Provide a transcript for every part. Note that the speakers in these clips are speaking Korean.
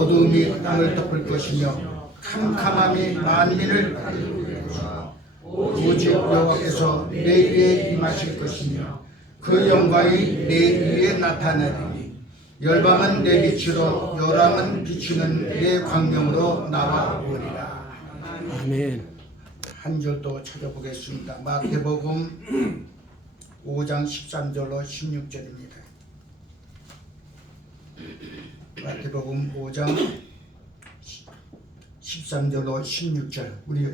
어두움이 땅을 덮을 것이며 캄캄함이 만민을 가릴 것이며 오직 여호와께서 내 위에 임하실 것이며 그 영광이 내 위에 나타나리니 열방은 내 빛으로 요람은 비추는 내 광명으로 나와오리라. 아멘. 한 절 또 찾아보겠습니다. 마태복음 5장 13절로 16절입니다. 마태복음 5장 13절로 16절 우리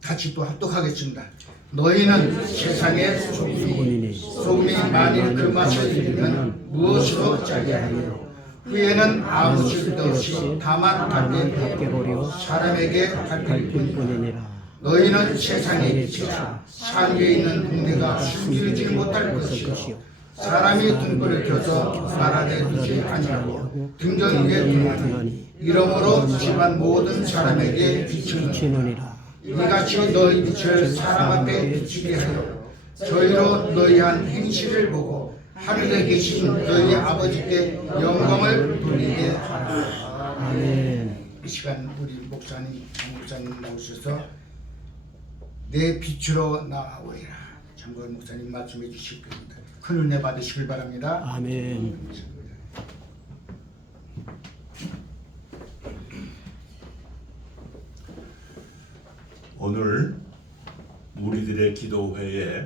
같이 또 합독하겠습니다. 너희는 세상의 소금이 만일 그 맛을 잃으면 무엇으로 짜게 하리요? 후에는 아무 쓸데 없이 다만 밖에 버려 사람에게 밟힐 뿐이니라. 너희는 세상의 빛이라. 산 위에 있는 동네가 숨기지 못할 것이요 사람이 등불을 켜서 말하되 두지 아니하고 등전 위에 두나니 이러므로 집안 모든 사람에게 비추느니라. 이같이 너희 빛을 사람 앞에 비추게 하여 저희로 너희 한 행실을 보고 하늘에 계신 너희 아버지께 영광을 돌리게 하라. 아멘. 이 시간 우리 목사님, 장목사님 나오셔서 내 빛으로 나아오리라. 장건 목사님 말씀해 주실 겁니다. 큰 은혜 받으시길 바랍니다. 아멘. 오늘 우리들의 기도회에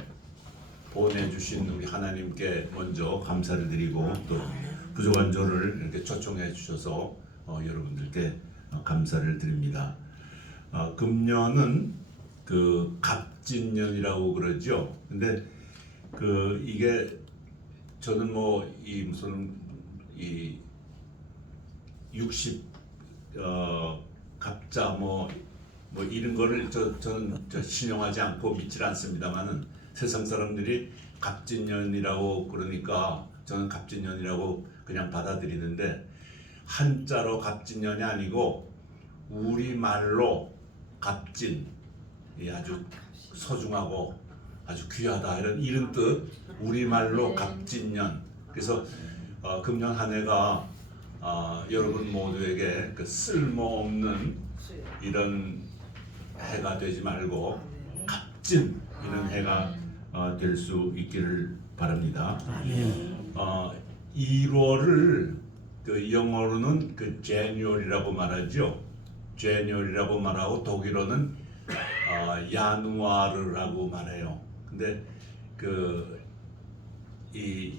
보내주신 우리 하나님께 먼저 감사를 드리고 또 부족한 저를 이렇게 초청해 주셔서 여러분들께 감사를 드립니다. 금년은 그 갑진년이라고 그러죠. 근데 그 이게 저는 뭐 이 무슨 이 60 갑자 뭐 이런 거를 저는 신용하지 않고 믿질 않습니다만은 세상 사람들이 갑진년이라고 그러니까 저는 갑진년이라고 그냥 받아들이는데 한자로 갑진년이 아니고 우리 말로 갑진 아주 소중하고 아주 귀하다 이런 뜻 우리 말로 갑진년. 그래서 금년 한 해가 여러분 모두에게 그 쓸모없는 이런 해가 되지 말고 값진 이런 해가 될 수 있기를 바랍니다. 1월을 그 영어로는 그 January라고 말하죠. January라고 말하고 독일어는 야누아르라고 말해요. 근데 그 이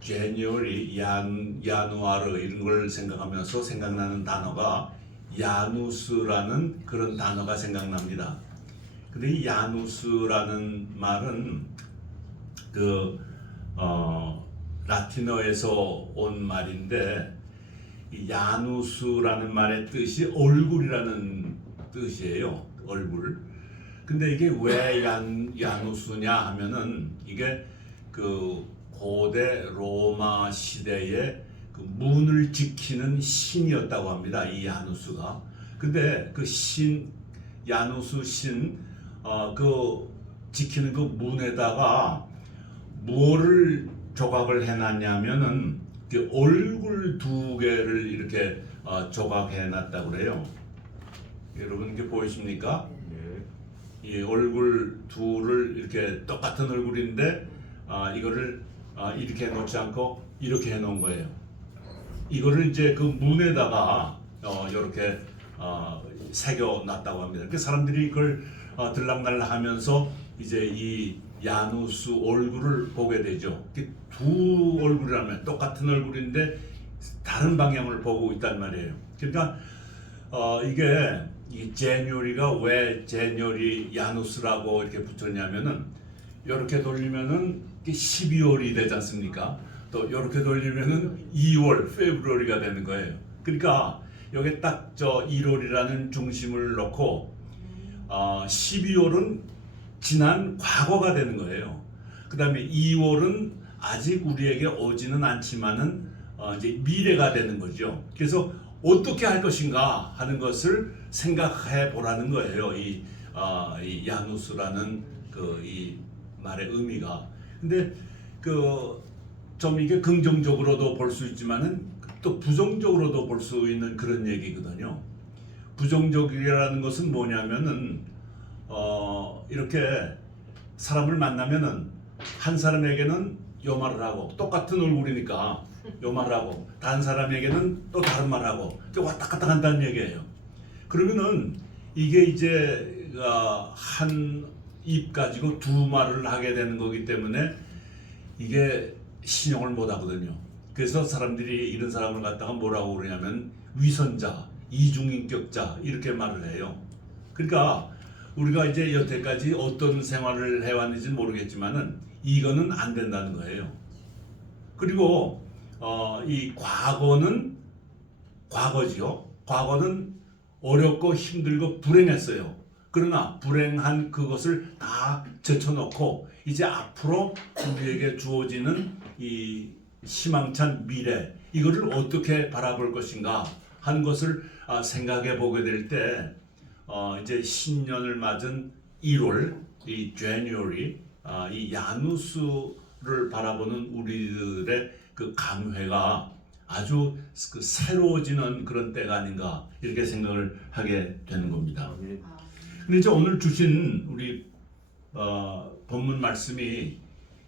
January, 야누아르 이런 걸 생각하면서 생각나는 단어가 야누스라는 그런 단어가 생각납니다. 근데 이 야누스라는 말은 그 라틴어에서 온 말인데 이 야누스라는 말의 뜻이 얼굴이라는 뜻이에요. 얼굴. 근데 이게 왜 야누스냐 하면은 이게 그 고대 로마 시대에 그 문을 지키는 신이었다고 합니다. 이 야누스가. 근데 그 신, 야누스 신, 그 지키는 그 문에다가 뭐를 조각을 해놨냐면은 그 얼굴 두 개를 이렇게 조각해 놨다고 그래요. 여러분 이게 보이십니까? 이 얼굴 둘을 이렇게 똑같은 얼굴인데 이거를 이렇게 해놓지 않고 이렇게 해놓은 거예요. 이거를 이제 그 문에다가 이렇게 새겨놨다고 합니다. 그 사람들이 이걸 들락날락하면서 이제 이 야누스 얼굴을 보게 되죠. 두 얼굴이라면 똑같은 얼굴인데 다른 방향을 보고 있단 말이에요. 그러니까 이게 이 제뉴리가 왜 제뉴리 야누스라고 이렇게 붙었냐면은 이렇게 돌리면은 12월이 되지 않습니까? 또 이렇게 돌리면은 2월, 페브루아리가 되는 거예요. 그러니까 여기 딱 저 1월이라는 중심을 놓고 12월은 지난 과거가 되는 거예요. 그 다음에 2월은 아직 우리에게 오지는 않지만은 이제 미래가 되는 거죠. 그래서 어떻게 할 것인가 하는 것을 생각해 보라는 거예요. 이 야누스라는 그 이 말의 의미가. 근데 그 좀 이게 긍정적으로도 볼 수 있지만은 또 부정적으로도 볼 수 있는 그런 얘기거든요. 부정적이라는 것은 뭐냐면은 이렇게 사람을 만나면은 한 사람에게는 요 말을 하고 똑같은 얼굴이니까 요 말을 하고 다른 사람에게는 또 다른 말을 하고 왔다 갔다 한다는 얘기예요. 그러면은 이게 이제 한 입 가지고 두 말을 하게 되는 거기 때문에 이게 신용을 못 하거든요. 그래서 사람들이 이런 사람을 갖다가 뭐라고 그러냐면 위선자, 이중인격자 이렇게 말을 해요. 그러니까 우리가 이제 여태까지 어떤 생활을 해왔는지 모르겠지만은 이거는 안 된다는 거예요. 그리고 이 과거는 과거지요. 과거는 어렵고 힘들고 불행했어요. 그러나 불행한 그것을 다 제쳐놓고 이제 앞으로 우리에게 주어지는 이 희망찬 미래 이거를 어떻게 바라볼 것인가 하는 것을 생각해 보게 될 때 이제 신년을 맞은 1월 이 January 이 야누스를 바라보는 우리들의 그 감회가 아주 그 새로워지는 그런 때가 아닌가 이렇게 생각을 하게 되는 겁니다. 근데 이제 오늘 주신 우리 본문 말씀이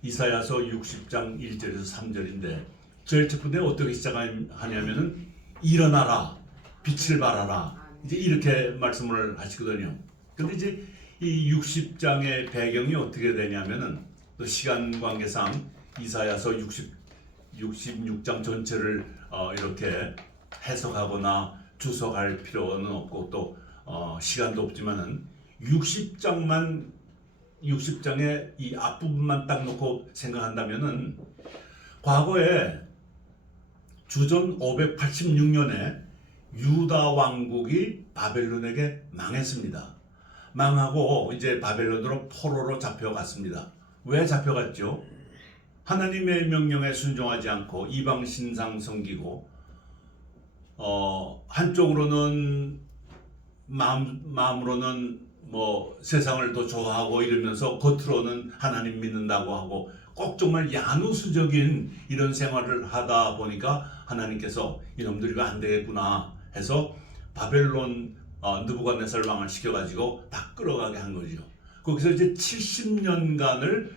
이사야서 60장 1절에서 3절인데 제일 첫 번째 어떻게 시작하냐면은 일어나라 빛을 발하라 이제 이렇게 말씀을 하시거든요. 근데 이제 이 60장의 배경이 어떻게 되냐면은 또 시간 관계상 이사야서 66장 전체를 이렇게 해석하거나 주석할 필요는 없고 또 시간도 없지만은 60장의 이 앞부분만 딱 놓고 생각한다면은 과거에 주전 586년에 유다 왕국이 바벨론에게 망했습니다. 망하고 이제 바벨론으로 포로로 잡혀갔습니다. 왜 잡혀갔죠? 하나님의 명령에 순종하지 않고 이방 신상 섬기고 한쪽으로는 마음으로는 뭐 세상을 더 좋아하고 이러면서 겉으로는 하나님 믿는다고 하고 꼭 정말 야누스적인 이런 생활을 하다 보니까 하나님께서 이놈들이 안 되겠구나 해서 바벨론 느부갓네살 왕을 시켜가지고 다 끌어가게 한 거죠. 거기서 이제 70년간을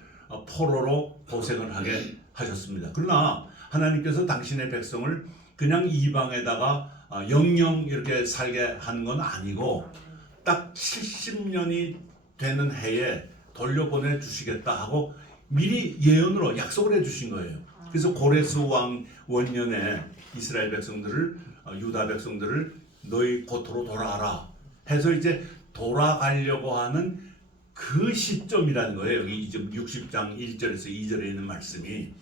포로로 고생을 하게 하셨습니다. 그러나 하나님께서 당신의 백성을 그냥 이방에다가 영영 이렇게 살게 한 건 아니고 딱 70년이 되는 해에 돌려보내 주시겠다 하고 미리 예언으로 약속을 해 주신 거예요. 그래서 고레스 왕 원년에 이스라엘 백성들을 유다 백성들을 너희 고토로 돌아가라 해서 이제 돌아가려고 하는 그 시점이라는 거예요. 여기 60장 1절에서 2절에 있는 말씀이.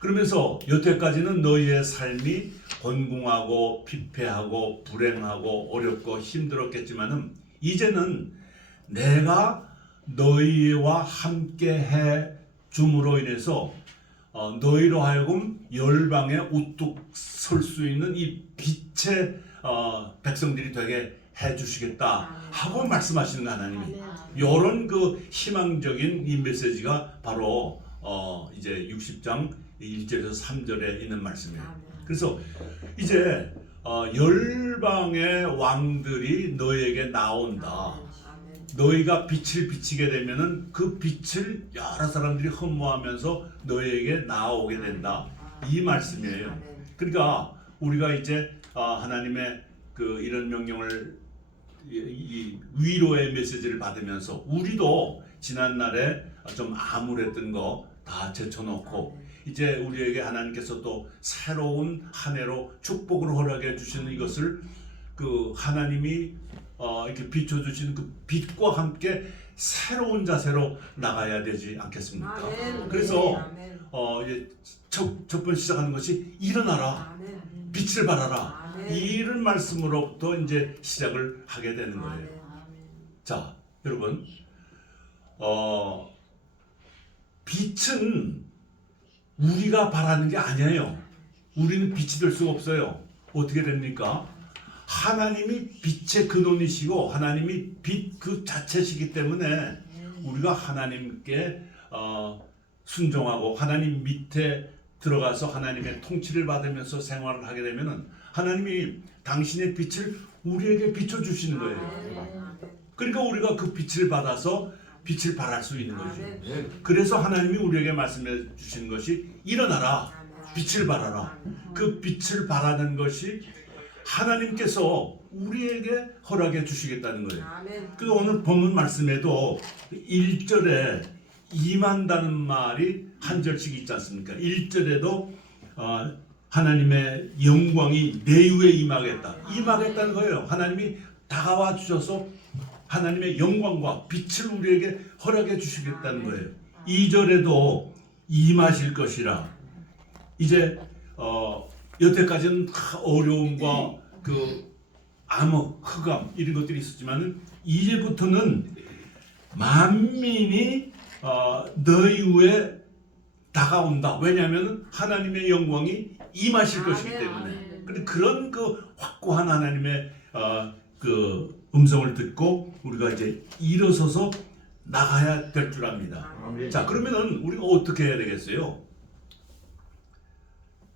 그러면서 여태까지는 너희의 삶이 곤궁하고 피폐하고 불행하고 어렵고 힘들었겠지만은 이제는 내가 너희와 함께 해 줌으로 인해서 너희로 하여금 열방에 우뚝 설 수 있는 이 빛의 백성들이 되게 해 주시겠다 하고 말씀하시는 하나님이 이런 그 희망적인 이 메시지가 바로 이제 60장 1절에서 3절에 있는 말씀이에요. 그래서 이제 열방의 왕들이 너희에게 나온다. 너희가 빛을 비치게 되면은 그 빛을 여러 사람들이 흠모하면서 너희에게 나오게 된다. 이 말씀이에요. 그러니까 우리가 이제 하나님의 그 이런 명령을 이 위로의 메시지를 받으면서 우리도 지난날에 좀 암울했던 거 다 제쳐놓고 이제 우리에게 하나님께서 또 새로운 한 해로 축복을 허락해 주시는 이것을 그 하나님이 이렇게 비춰주시는 그 빛과 함께 새로운 자세로 나가야 되지 않겠습니까? 아멘. 그래서 아멘. 이제 첫 번 시작하는 것이 일어나라, 아멘. 빛을 발하라 아멘. 이런 말씀으로부터 이제 시작을 하게 되는 거예요. 아멘. 자, 여러분, 빛은 우리가 바라는 게 아니에요. 우리는 빛이 될 수가 없어요. 어떻게 됩니까? 하나님이 빛의 근원이시고 하나님이 빛 그 자체시기 때문에 우리가 하나님께 순종하고 하나님 밑에 들어가서 하나님의 통치를 받으면서 생활을 하게 되면은 하나님이 당신의 빛을 우리에게 비춰 주시는 거예요. 그러니까 우리가 그 빛을 받아서 빛을 발할 수 있는 거죠. 그래서 하나님이 우리에게 말씀해 주시는 것이 일어나라, 빛을 발하라. 그 빛을 발하는 것이 하나님께서 우리에게 허락해 주시겠다는 거예요. 그래서 오늘 본문 말씀에도 1절에 임한다는 말이 한 절씩 있지 않습니까? 1절에도 하나님의 영광이 내 위에 임하겠다는 거예요. 하나님이 다가와 주셔서 하나님의 영광과 빛을 우리에게 허락해 주시겠다는 거예요. 2절에도 임하실 것이라. 이제 여태까지는 어려움과 그 암흑, 흑암 이런 것들이 있었지만은 이제부터는 만민이 너희 위에 다가온다. 왜냐하면 하나님의 영광이 임하실 것이기 때문에. 근데 그런 그 확고한 하나님의 그 음성을 듣고 우리가 이제 일어서서 나가야 될 줄 압니다. 자, 그러면은 우리가 어떻게 해야 되겠어요?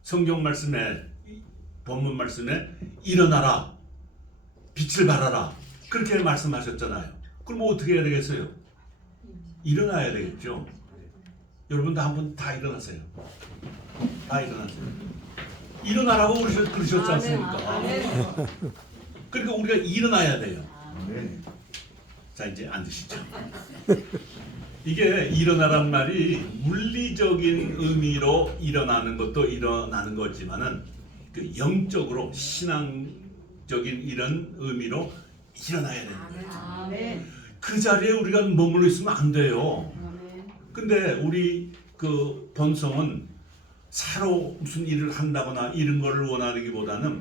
성경 말씀에, 본문 말씀에 일어나라, 빛을 발하라 그렇게 말씀하셨잖아요. 그럼 어떻게 해야 되겠어요? 일어나야 되겠죠. 여러분도 한번 다 일어나세요. 다 일어나세요. 일어나라고 그러셨지 않습니까? 그러니까 우리가 일어나야 돼요. 자, 이제 앉으시죠. 이게 일어나란 말이 물리적인 의미로 일어나는 것도 일어나는 거지만은 그 영적으로 신앙적인 이런 의미로 일어나야 됩니다. 그 자리에 우리가 머물러 있으면 안 돼요. 근데 우리 그 본성은 새로 무슨 일을 한다거나 이런 거를 원하기보다는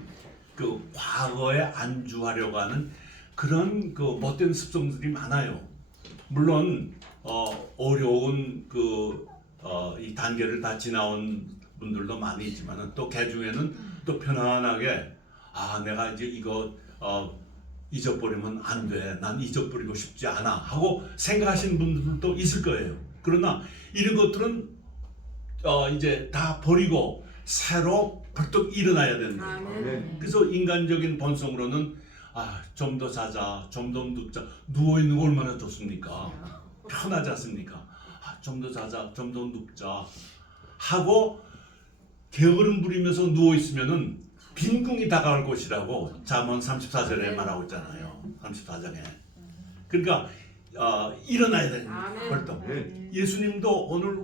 그 과거에 안주하려고 하는 그런 그 못된 습성들이 많아요. 물론 어려운 이 단계를 다 지나온 분들도 많이 있지만은 또 그 중에는 또 편안하게 내가 이제 이거 잊어버리면 안 돼. 난 잊어버리고 싶지 않아 하고 생각하시는 분들도 있을 거예요. 그러나 이런 것들은 이제 다 버리고 새로 벌떡 일어나야 되는 거예요. 그래서 인간적인 본성으로는 좀 더 자자, 좀 더 눕자. 누워 있는 거 얼마나 좋습니까? 편하지 않습니까? 좀 더 자자, 좀 더 눕자 하고 게으름 부리면서 누워 있으면은 빈궁이 다가올 것이라고 잠언 34절에 말하고 있잖아요. 34장에. 그러니까 일어나야 됩니다. 벌떡. 예수님도 오늘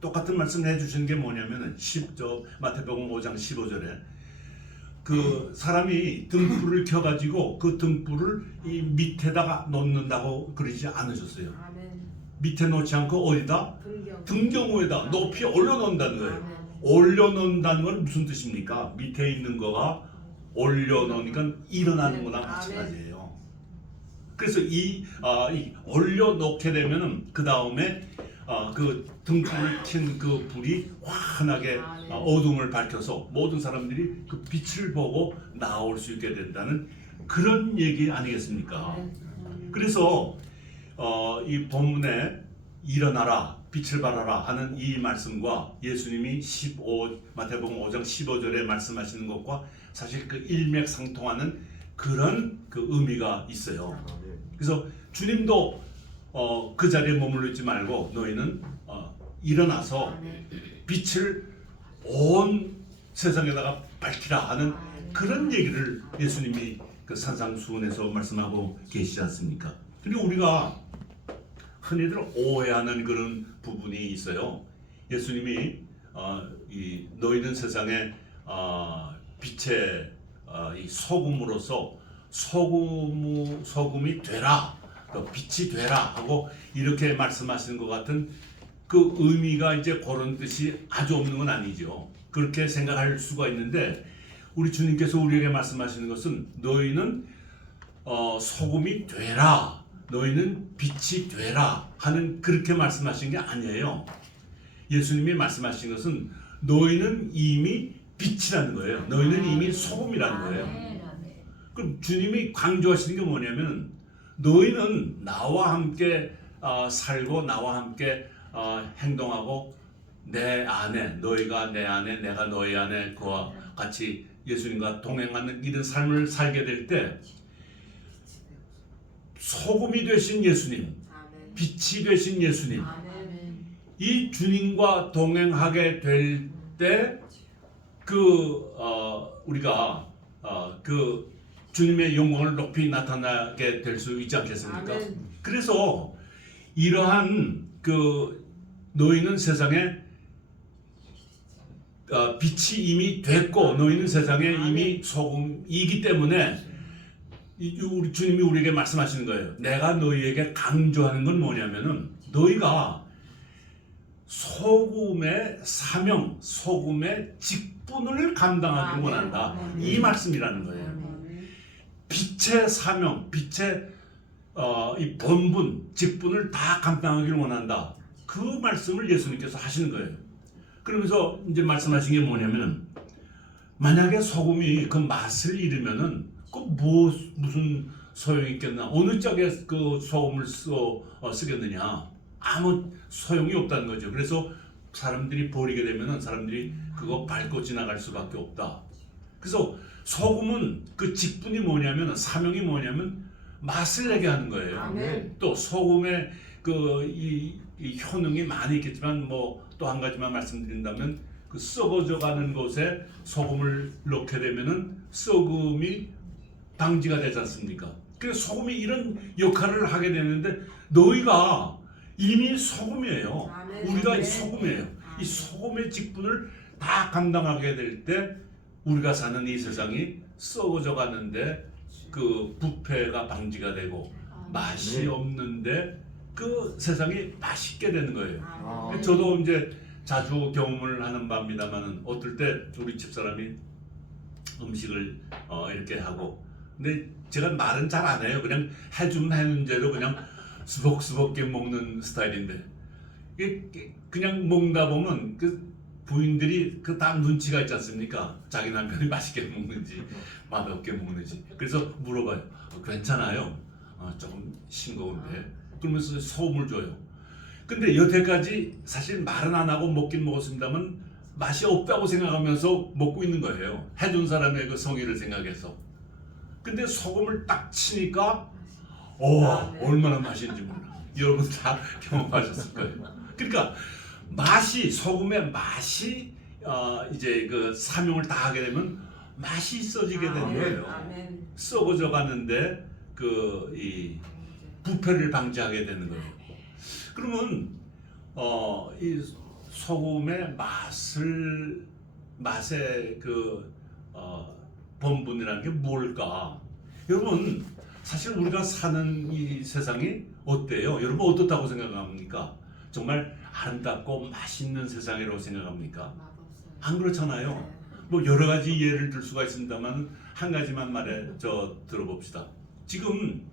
똑같은 말씀을 해주신 게 뭐냐면은 마태복음 5장 15절에 그 사람이 등불을 켜가지고 그 등불을 이 밑에다가 놓는다고 그러지 않으셨어요. 밑에 놓지 않고 어디다? 등경호에다 높이 올려놓는다는 거예요. 올려놓는다는 건 무슨 뜻입니까? 밑에 있는 거가 올려놓으니까 일어나는 거나 마찬가지예요. 그래서 이 올려놓게 되면은 그 다음에 그 등불을 킨 그 불이 환하게 어둠을 밝혀서 모든 사람들이 그 빛을 보고 나올 수 있게 된다는 그런 얘기 아니겠습니까? 그래서 이 본문에 일어나라, 빛을 발하라 하는 이 말씀과 예수님이 마태복음 5장 15절에 말씀하시는 것과 사실 그 일맥상통하는 그런 그 의미가 있어요. 그래서 주님도 그 자리에 머물러 있지 말고 너희는 일어나서 빛을 온 세상에다가 밝히라 하는 그런 얘기를 예수님이 그 산상수훈에서 말씀하고 계시지 않습니까? 근데 우리가 흔히들 오해하는 그런 부분이 있어요. 예수님이 너희는 세상에 빛의 이 소금으로서 소금이 되라, 빛이 되라 하고 이렇게 말씀하시는 것 같은 그 의미가 이제 그런 뜻이 아주 없는 건 아니죠. 그렇게 생각할 수가 있는데 우리 주님께서 우리에게 말씀하시는 것은 너희는 소금이 되라, 너희는 빛이 되라 하는 그렇게 말씀하신 게 아니에요. 예수님이 말씀하신 것은 너희는 이미 빛이라는 거예요. 너희는 이미 소금이라는 거예요. 그럼 주님이 강조하시는 게 뭐냐면 너희는 나와 함께 살고 나와 함께 행동하고 내 안에, 너희가 내 안에, 내가 너희 안에 그와 같이 예수님과 동행하는 이런 삶을 살게 될 때 소금이 되신 예수님, 빛이 되신 예수님, 이 주님과 동행하게 될 때 우리가 그 주님의 영광을 높이 나타나게 될 수 있지 않겠습니까? 그래서 이러한 너희는 세상에 빛이 이미 됐고 너희는 세상에 이미 소금이기 때문에 우리 주님이 우리에게 말씀하시는 거예요. 내가 너희에게 강조하는 건 뭐냐면은 너희가 소금의 사명, 소금의 직분을 감당하기를 원한다. 이 말씀이라는 거예요. 빛의 사명, 빛의 이 본분, 직분을 다 감당하기를 원한다. 그 말씀을 예수님께서 하시는 거예요. 그러면서 이제 말씀하신 게 뭐냐면은 만약에 소금이 그 맛을 잃으면은 무슨 소용이 있겠나? 어느 짝에 그 소금을 쓰겠느냐? 아무 소용이 없다는 거죠. 그래서 사람들이 버리게 되면은 사람들이 그거 밟고 지나갈 수밖에 없다. 그래서 소금은 그 직분이 뭐냐면 사명이 뭐냐면 맛을 내게 하는 거예요. 아멘. 또 소금의 이 효능이 많이 있겠지만 또 한 가지만 말씀드린다면 그 썩어져가는 곳에 소금을 넣게 되면은 썩음이 방지가 되지 않습니까? 그래서 소금이 이런 역할을 하게 되는데 너희가 이미 소금이에요. 아멘. 우리가 아멘. 소금이에요. 이 소금의 직분을 다 감당하게 될 때 우리가 사는 이 세상이 썩어져 가는데 그 부패가 방지가 되고 맛이 없는데 그 세상이 맛있게 되는 거예요. 저도 이제 자주 경험을 하는 바입니다만은 어떨 때 우리 집사람이 음식을 이렇게 하고 근데 제가 말은 잘 안 해요. 그냥 해주면 해는 대로 그냥 수벅수벅게 먹는 스타일인데 이게 그냥 먹다 보면 그 부인들이 그 다 눈치가 있지 않습니까? 자기 남편이 맛있게 먹는지 맛없게 먹는지. 그래서 물어봐요. 괜찮아요? 조금 싱거운데. 그러면서 소금을 줘요. 근데 여태까지 사실 말은 안 하고 먹긴 먹었습니다만 맛이 없다고 생각하면서 먹고 있는 거예요. 해준 사람의 그 성의를 생각해서. 근데 소금을 딱 치니까 얼마나 맛있는지 몰라. 여러분 다 경험하셨을 거예요. 그러니까 소금의 맛이 이제 그 사명을 다 하게 되면 맛이 있어지게 되는 거예요. 썩어져 가는데 이 부패를 방지하게 되는 거예요. 그러면 이 소금의 맛의 본분이라는 게 뭘까? 여러분 사실 우리가 사는 이 세상이 어때요? 여러분 어떻다고 생각합니까? 정말 아름답고 맛있는 세상이라고 생각합니까? 안 그렇잖아요. 뭐 여러 가지 예를 들 수가 있습니다만 한 가지만 들어봅시다. 지금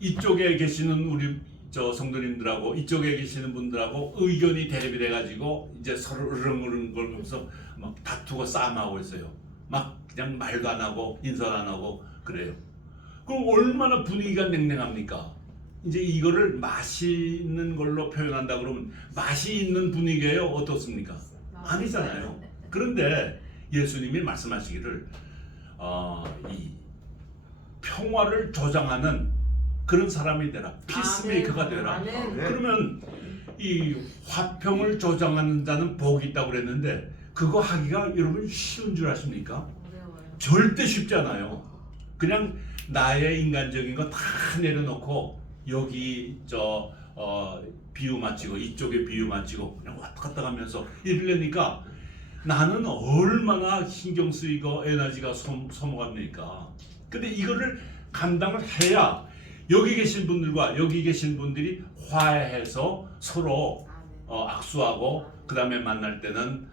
이쪽에 계시는 우리 성도님들하고 이쪽에 계시는 분들하고 의견이 대립이 돼가지고 이제 서로 으릉으릉 걸면서 막 다투고 싸움하고 있어요. 막 그냥 말도 안 하고 인사도 안 하고 그래요. 그럼 얼마나 분위기가 냉랭합니까? 이제 이거를 맛있는 걸로 표현한다 그러면 맛이 있는 분위기예요? 어떻습니까? 아니잖아요. 그런데 예수님이 말씀하시기를 이 평화를 조장하는 그런 사람이 되라. 피스메이커가 되라. 그러면 이 화평을 조장하는 자는 복이 있다고 그랬는데 그거 하기가 여러분 쉬운 줄 아십니까? 절대 쉽지 않아요. 그냥 나의 인간적인 거 다 내려놓고 여기 비유 맞추고 이쪽에 비유 맞추고 그냥 왔다 갔다 가면서 이러려니까 나는 얼마나 신경 쓰이고 에너지가 소모합니까? 근데 이거를 감당을 해야 여기 계신 분들과 여기 계신 분들이 화해해서 서로 악수하고 그 다음에 만날 때는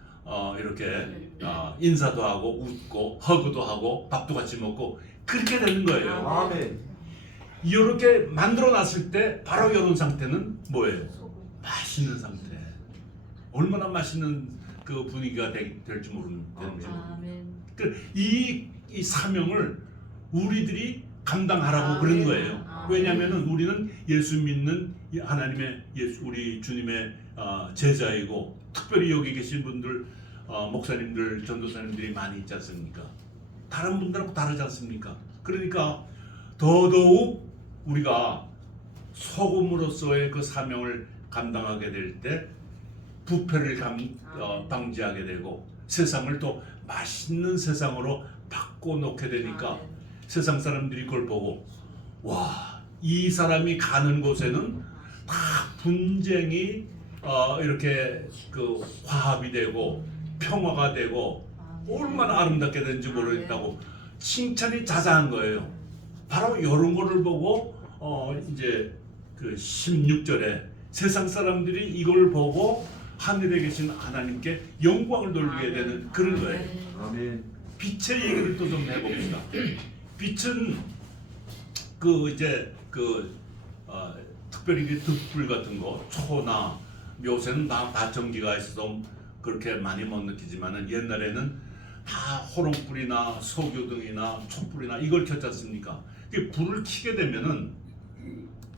이렇게 인사도 하고 웃고 허그도 하고 밥도 같이 먹고 그렇게 되는 거예요. 아멘. 이렇게 만들어 놨을 때 바로 이런 상태는 뭐예요? 맛있는 상태. 얼마나 맛있는 그 분위기가 될지 모르는. 이 사명을 우리들이 감당하라고 그런 거예요. 왜냐하면은 우리는 예수 믿는 하나님의 우리 주님의 제자이고, 특별히 여기 계신 분들 목사님들, 전도사님들이 많이 있지 않습니까? 다른 분들하고 다르지 않습니까? 그러니까 더더욱 우리가 소금으로서의 그 사명을 감당하게 될 때 부패를 방지하게 되고, 세상을 또 맛있는 세상으로 바꿔놓게 되니까 세상 사람들이 그걸 보고, 와, 이 사람이 가는 곳에는 다 분쟁이 이렇게 그 화합이 되고 평화가 되고 얼마나 아름답게 되는지 모르겠다고 칭찬이 자자한 거예요. 바로 이런 거를 보고 이제 그 16절에 세상 사람들이 이걸 보고 하늘에 계신 하나님께 영광을 돌리게 되는 그런 거예요. 아멘. 빛의 얘기를 또 좀 해봅시다. 빛은 그 이제 특별히 득불 같은 거, 초나 요새는 다 발전기가 있어서 그렇게 많이 못 느끼지만은 옛날에는 다 호롱불이나 석유등이나 촛불이나 이걸 켰지 않습니까? 불을 켜게 되면은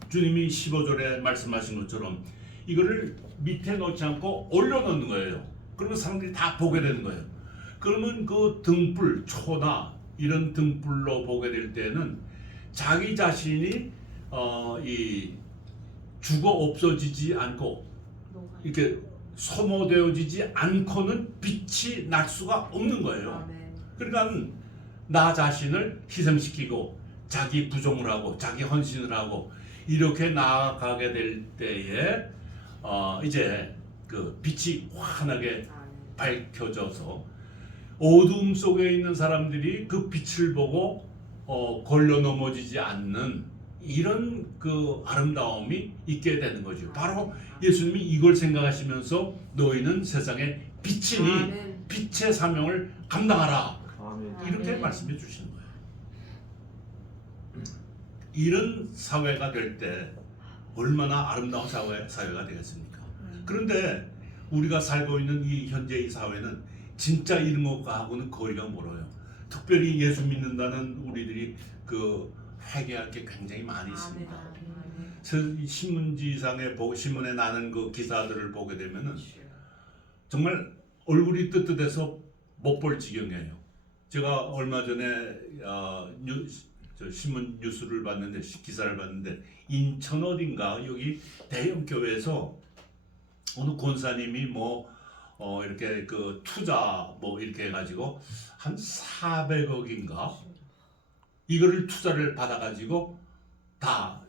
주님이 15절에 말씀하신 것처럼 이거를 밑에 놓지 않고 올려놓는 거예요. 그러면 사람들이 다 보게 되는 거예요. 그러면 그 등불, 초나 이런 등불로 보게 될 때는 자기 자신이 이 죽어 없어지지 않고 이렇게 소모되어지지 않고는 빛이 날 수가 없는 거예요. 그러니까 나 자신을 희생시키고 자기 부종을 하고 자기 헌신을 하고 이렇게 나아가게 될 때에 이제 그 빛이 환하게 밝혀져서 어둠 속에 있는 사람들이 그 빛을 보고 걸려 넘어지지 않는 이런 그 아름다움이 있게 되는 거죠. 바로 예수님이 이걸 생각하시면서 너희는 세상의 빛이니 빛의 사명을 감당하라. 이렇게 말씀해 주시는 거예요. 이런 사회가 될 때 얼마나 아름다운 사회가 되겠습니까? 그런데 우리가 살고 있는 이 현재 이 사회는 진짜 이런 것하고는 거리가 멀어요. 특별히 예수 믿는다는 우리들이 그 회개할 게 굉장히 많이 있습니다. 신문지상에 신문에 나는 그 기사들을 보게 되면은 정말 얼굴이 뜨뜻해서 못 볼 지경이에요. 제가 얼마 전에 신문 뉴스를 봤는데 기사를 봤는데 인천 어딘가 여기 대형 교회에서 어느 권사님이 이렇게 그 투자 이렇게 해가지고 한 400억인가 이거를 투자를 받아가지고 다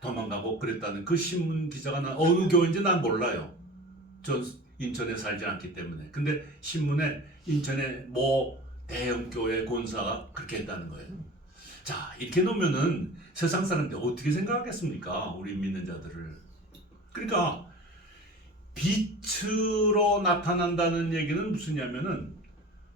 도망가고 그랬다는 그 신문 기자가 어느 교회인지 난 몰라요. 전 인천에 살지 않기 때문에. 근데 신문에 인천의 대형 교회 권사가 그렇게 했다는 거예요. 자, 이렇게 놓으면은 세상 사람들이 어떻게 생각하겠습니까? 우리 믿는 자들을. 그러니까 빛으로 나타난다는 얘기는 무슨냐면은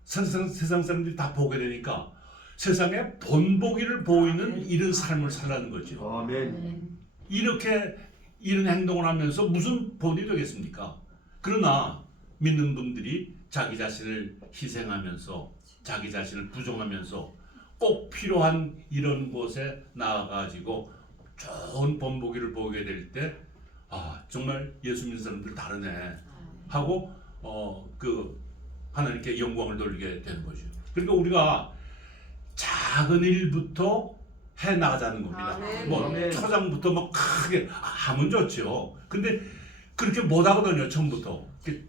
세상 사람들이 다 보게 되니까 세상에 본보기를 보이는 이런 삶을 살라는 거죠. 아멘. 이렇게 이런 행동을 하면서 무슨 본이 되겠습니까? 그러나 믿는 분들이 자기 자신을 희생하면서 자기 자신을 부정하면서 꼭 필요한 이런 곳에 나아가지고 좋은 본보기를 보게 될 때 정말 예수 믿는 사람들 다르네 하고 그 하나님께 영광을 돌리게 되는 거죠. 그러니까 우리가 작은 일부터 해 나가자는 겁니다. 초장부터 크게 하면 좋죠. 근데 그렇게 못 하거든요.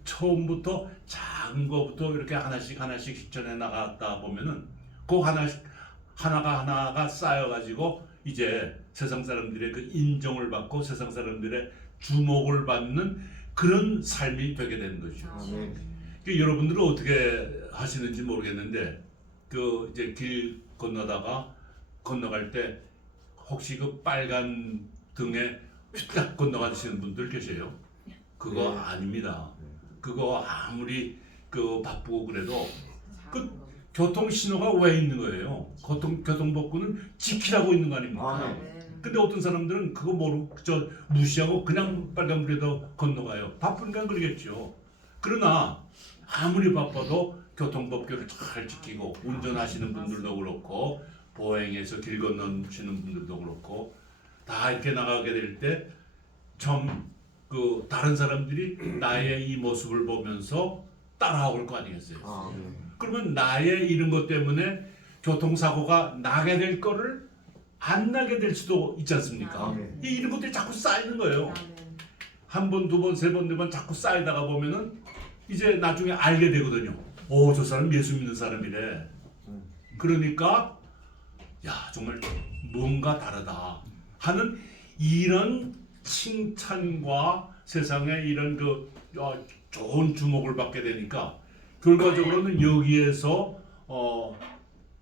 처음부터 작은 거부터 이렇게 하나씩 실천해 나갔다 보면은 그 하나가 쌓여가지고 이제 세상 사람들의 그 인정을 받고 세상 사람들의 주목을 받는 그런 삶이 되게 되는 거죠. 여러분들은 어떻게 하시는지 모르겠는데 그 이제 길 건너갈 때 혹시 그 빨간 등에 휘딱 건너가시는 분들 계세요? 그거 아닙니다. 그거 아무리 그 바쁘고 그래도 그 교통 신호가 왜 있는 거예요? 교통법규는 지키라고 있는 거 아닙니까? 근데 어떤 사람들은 그거 모르고 무시하고 그냥 빨간불에도 건너가요. 바쁘니까 그러겠죠. 그러나 아무리 바빠도 교통법규를 잘 지키고 운전하시는 분들도 그렇고 보행해서 길 건너시는 분들도 그렇고 다 이렇게 나가게 될 때 좀 그 다른 사람들이 나의 이 모습을 보면서 따라올 거 아니겠어요? 그러면 나의 이런 것 때문에 교통사고가 나게 될 거를 안 나게 될 수도 있지 않습니까? 이런 것들이 자꾸 쌓이는 거예요. 한 번, 두 번, 세 번, 네 번 자꾸 쌓이다가 보면은 이제 나중에 알게 되거든요. 오, 저 사람 예수 믿는 사람이래. 그러니까 야, 정말 뭔가 다르다 하는 이런 칭찬과 세상에 이런 좋은 주목을 받게 되니까 결과적으로는 여기에서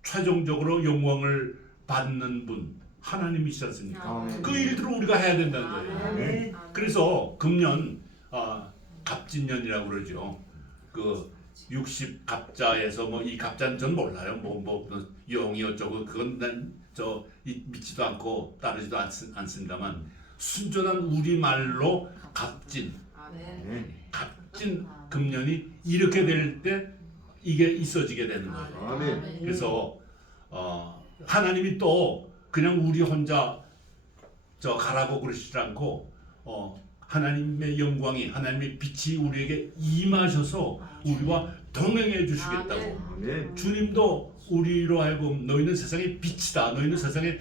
최종적으로 영광을 받는 분 하나님이시지 않습니까? 그 일들을 우리가 해야 된다는 거예요. 그래서 금년 갑진년이라고 그러죠. 그 60갑자에서 뭐 이 갑자는 전 몰라요. 뭐 영이 어쩌고 그건 난 믿지도 않고 따르지도 않습니다만 순전한 우리말로 갑진 금년이 이렇게 될 때 이게 있어지게 되는 거예요. 그래서 하나님이 또 그냥 우리 혼자 가라고 그러시지 않고 하나님의 영광이 하나님의 빛이 우리에게 임하셔서 우리와 동행해 주시겠다고. 주님도 우리로 하여금 너희는 세상의 빛이다, 너희는 세상의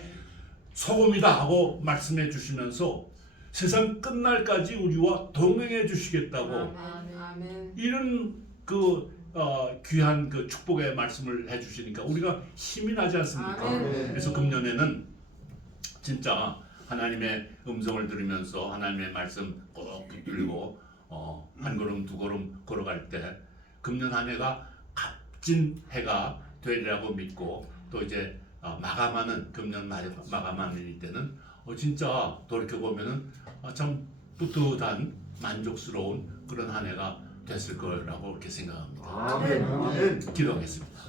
소금이다 하고 말씀해 주시면서 세상 끝날까지 우리와 동행해 주시겠다고. 이런 귀한 축복의 말씀을 해주시니까 우리가 힘이 나지 않습니까? 그래서 금년에는 진짜 하나님의 음성을 들으면서 하나님의 말씀 꼭 붙들고 한 걸음 두 걸음 걸어갈 때 금년 한 해가 값진 해가 되리라고 믿고 또 이제 마감하는 금년 마감하는 때는 진짜 돌이켜 보면은 참 뿌듯한 만족스러운 그런 한 해가 됐을 거라고 이렇게 생각합니다. 기도하겠습니다.